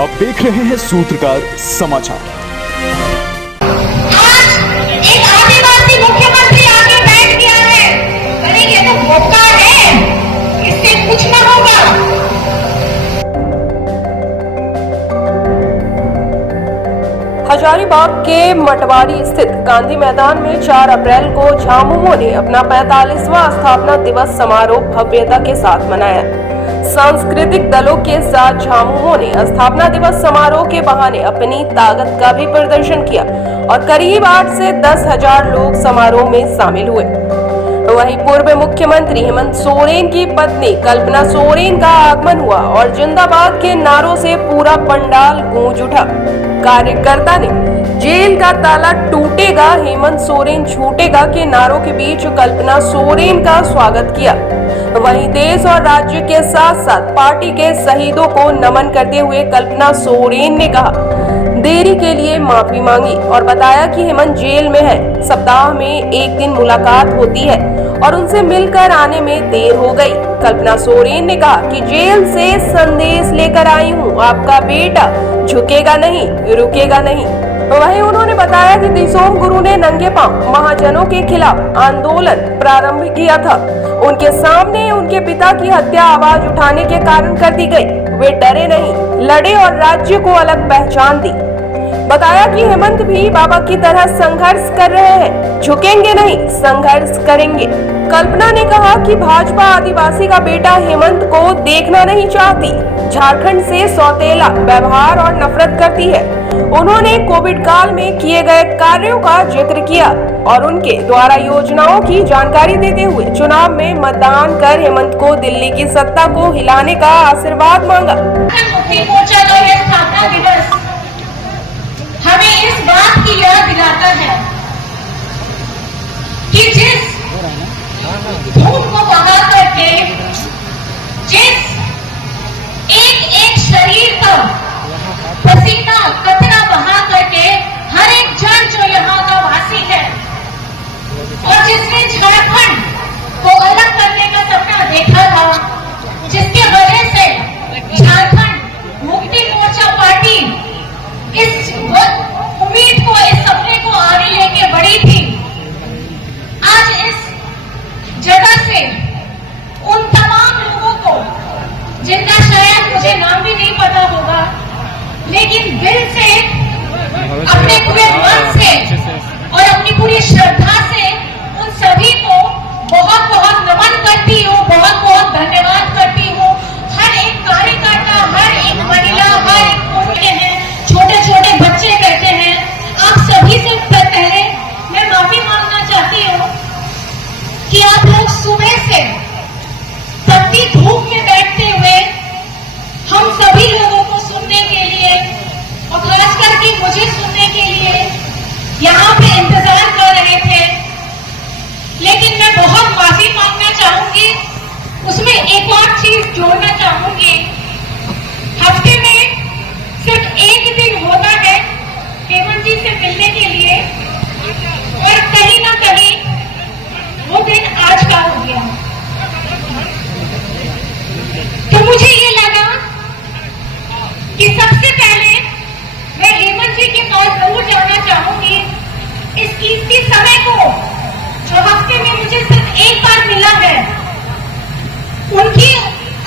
आप देख रहे हैं सूत्रकार समाचार। आज एक आदिवासी मुख्यमंत्री आके बैठ गया है। अरे ये तो धोखा है, इससे कुछ ना होगा। हजारीबाग के मटवाड़ी स्थित गांधी मैदान में 4 अप्रैल को झामुमो ने अपना 45वां स्थापना दिवस समारोह भव्यता के साथ मनाया। सांस्कृतिक दलों के साथ झामुमो ने स्थापना दिवस समारोह के बहाने अपनी ताकत का भी प्रदर्शन किया और करीब 8 से 10,000 लोग समारोह में शामिल हुए। वहीं पूर्व मुख्यमंत्री हेमंत सोरेन की पत्नी कल्पना सोरेन का आगमन हुआ और जिंदाबाद के नारों से पूरा पंडाल गूंज उठा। कार्यकर्ता ने जेल का ताला टूटेगा, हेमंत सोरेन छूटेगा के नारों के बीच कल्पना सोरेन का स्वागत किया। वहीं देश और राज्य के साथ साथ पार्टी के शहीदों को नमन करते हुए कल्पना सोरेन ने कहा, देरी के लिए माफी मांगी और बताया कि हेमंत जेल में है। सप्ताह में एक दिन मुलाकात होती है और उनसे मिलकर आने में देर हो गई। कल्पना सोरेन ने कहा कि जेल से संदेश लेकर आई हूँ, आपका बेटा झुकेगा नहीं, रुकेगा नहीं। वहीं उन्होंने बताया कि दिसोम गुरु ने नंगे पांव महाजनों के खिलाफ आंदोलन प्रारंभ किया था। उनके सामने उनके पिता की हत्या आवाज उठाने के कारण कर दी गई। वे डरे नहीं, लड़े और राज्य को अलग पहचान दी। बताया कि हेमंत भी बाबा की तरह संघर्ष कर रहे हैं, झुकेंगे नहीं, संघर्ष करेंगे। कल्पना ने कहा कि भाजपा आदिवासी का बेटा हेमंत को देखना नहीं चाहती, झारखंड से सौतेला व्यवहार और नफरत करती है। उन्होंने कोविड काल में किए गए कार्यों का जिक्र किया और उनके द्वारा योजनाओं की जानकारी देते हुए चुनाव में मतदान कर हेमंत को दिल्ली की सत्ता को हिलाने का आशीर्वाद मांगा। हमें इस बात की याद दिलाता है कि जिस धूप को बहा करके, जिस एक शरीर का पसीना कतरा बहा करके हर एक जन जो यहाँ का वासी है और जिसने झारखंड को अलग करने का सपना देखा था, जिसके वजह से झारखंड मुक्ति मोर्चा पार्टी इस उम्मीद को, इस सपने को आगे लेके बढ़ी थी, आज इस जगह से उन तमाम लोगों को, जिनका शायद मुझे नाम भी नहीं पता होगा, लेकिन दिल से, अपने पूरे मन से और अपनी पूरी श्रद्धा से उन सभी को बहुत बहुत नमन करती हूँ, बहुत बहुत धन्यवाद करती हूँ। हर एक कार्यकर्ता, हर एक महिला, हर एक पुरुष है, छोटे छोटे बच्चे बैठे हैं, आप सभी से पहले मैं माफी मांगना चाहती हूँ कि आप लोग सुबह से तपती धूप में बैठते हुए हम सभी लोगों को सुनने के लिए और खास करके मुझे सुनने के लिए यहाँ पे इंतजार कर रहे थे। लेकिन मैं बहुत माफी मांगना चाहूंगी, उसमें एक और चीज जोड़ना चाहूंगी। हफ्ते में सिर्फ एक दिन होता है हेमंत जी से मिलने के लिए और कहीं ना कहीं वो दिन आज का हो गया। तो मुझे ये लगा कि सबसे पहले मैं हेमंत जी के पास जरूर जाना चाहूंगी। इस कीमती समय को जो हफ्ते में मुझे सिर्फ एक बार मिला है, उनकी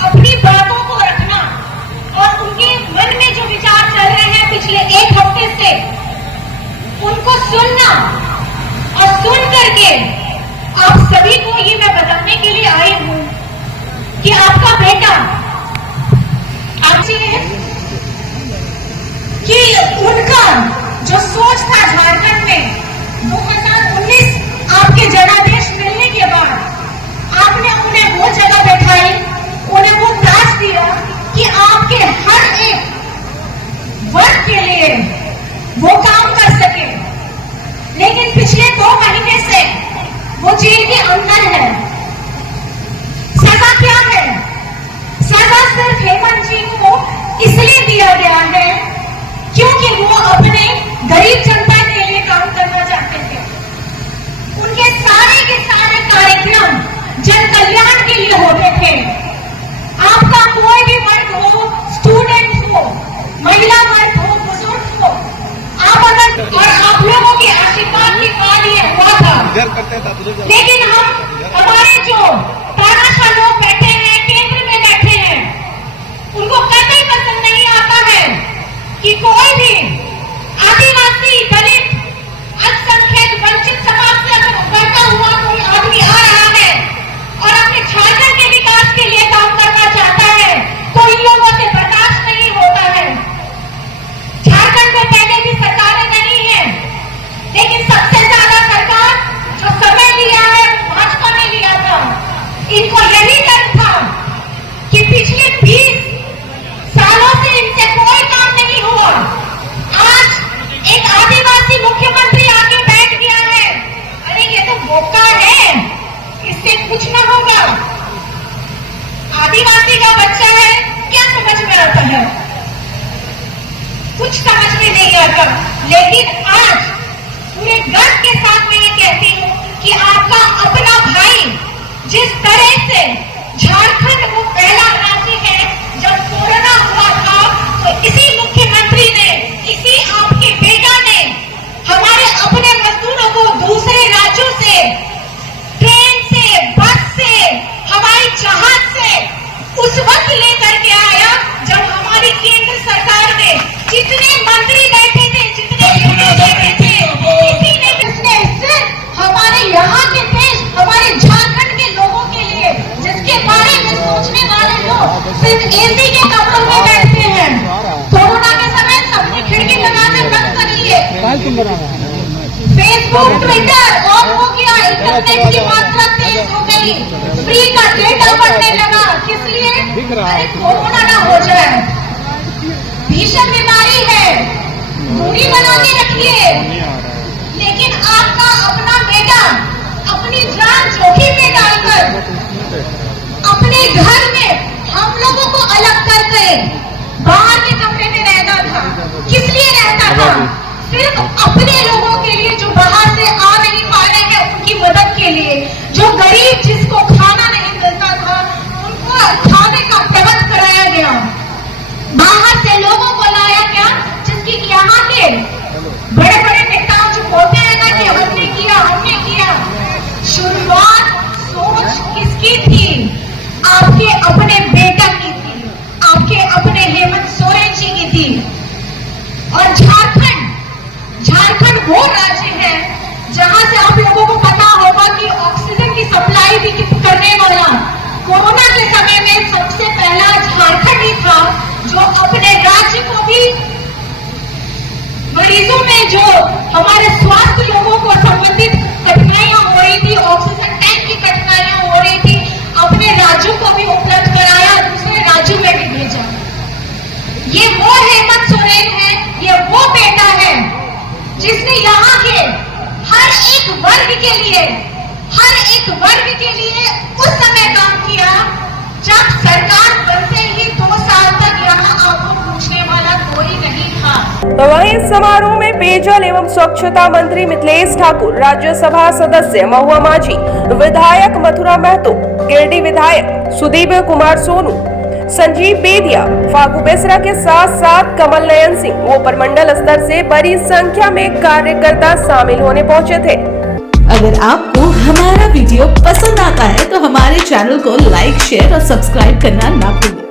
अपनी बातों को रखना और उनके मन में जो विचार चल रहे हैं पिछले एक हफ्ते से, उनको सुनना और सुन करके आप सभी को ये मैं बताने के लिए आई हूं कि आपका बेटा आपसे कि उनका जो सोच था झारखंड में 2019 आपके जनादेश मिलने के बाद आपने उन्हें वो जगह बैठाई लेकिन हमारे जो तानाशाह लोग बैठे हैं, केंद्र में बैठे हैं, उनको कतई पसंद नहीं आता है कि कोई भी आदिवासी, दलित, अल्पसंख्यक, वंचित समाज से अगर उभरता हुआ कोई आदमी आ रहा है और अपने झारखंड के विकास के लिए काम करना चाहता है तो इन लोगों से बर्दाश्त नहीं होता है। झारखंड में पहले भी सरकारें नहीं है, लेकिन सबसे ज्यादा सरकार जो समय लिया है भाजपा ने लिया था। इनको यही डर था कि पिछले 20 सालों से इनसे कोई काम नहीं हुआ। आज एक आदिवासी मुख्यमंत्री आके बैठ गया है, अरे ये तो बोका है, इससे कुछ न होगा। आदिवासी का बच्चा है, क्या समझ में आता है? कुछ समझ में नहीं आता। लेकिन आज पूरे गर्व के साथ मैं ये कहती हूँ कि आपका अपना भाई जिस तरह से झारखंड वो पहला राज्य है, जब कोरोना हुआ था तो इसी मुख्यमंत्री ने, इसी आपके बेटा ने हमारे अपने मजदूरों को दूसरे राज्यों से ट्रेन से, बस से, हवाई जहाज से उस वक्त लेकर के आया जब हमारी केंद्र सरकार ने जितने मंत्री बैठे थे, जितने बैठे थे, किसी ने जिसने सिर्फ हमारे यहाँ के देश, हमारे झारखंड के लोगों के लिए, जिसके बारे में सोचने वाले लोग सिर्फ एसी के कमरों में बैठते हैं। कोरोना के समय सबने खिड़की लगाने बंद कर लिए, फेसबुक, ट्विटर ऑन हो गया, इंटरनेट की मात्रा तेज हो गई, फ्री का डेटा बढ़ने लगा। किस लिए? अरे कोरोना ना हो जाए, भीषण बीमारी है, दूरी बना के रखिए। लेकिन आपका अपना बेटा अपनी जान जोखिम में डालकर अपने घर में हम लोगों को अलग करके बाहर के कमरे में रहता था। किस लिए रहता था? सिर्फ अपने लोगों के लिए जो बाहर से आ नहीं पा रहे हैं उनकी मदद के लिए, जो गरीब जिसको खाना नहीं मिलता था उनको खाने का प्रबंध कराया गया। बाहर से लोगों को लाया गया, जिसकी यहाँ के बड़े बड़े नेताओं जो बोलते हैं ना कि हमने किया। शुरुआत सोच किसकी थी? आपके अपने बेटा की थी, आपके अपने हेमंत सोरेन जी की थी। और झारखंड वो राज्य है जहां से आप लोगों को पता होगा कि ऑक्सीजन की सप्लाई भी करने वाला कोरोना के समय में सबसे पहला झारखंड ही था जो अपने राज्य को भी मरीजों में जो हमारे स्वास्थ्य लोगों को संबंधित कठिनाइयां हो रही थी, ऑक्सीजन टैंक की कठिनाइयां हो रही थी, अपने राज्यों को भी उपलब्ध कराया, दूसरे राज्यों में भी भेजा। ये वो हेमंत सोरेन है, ये वो बेटा है जिसने यहाँ के हर एक वर्ग के लिए उस समय काम किया जब सरकार बनते ही 2 साल तक यहाँ आपको पूछने वाला कोई नहीं था। तो वहीं इस समारोह में पेयजल एवं स्वच्छता मंत्री मिथिलेश ठाकुर, राज्यसभा सदस्य महुआ माझी, विधायक मथुरा महतो, गिरिडीह विधायक सुदीप कुमार सोनू, संजीव बेदिया, फागू बेसरा के साथ साथ कमल नयन सिंह वो परमंडल स्तर से बड़ी संख्या में कार्यकर्ता शामिल होने पहुंचे थे। अगर आपको हमारा वीडियो पसंद आता है तो हमारे चैनल को लाइक, शेयर और सब्सक्राइब करना ना भूलें।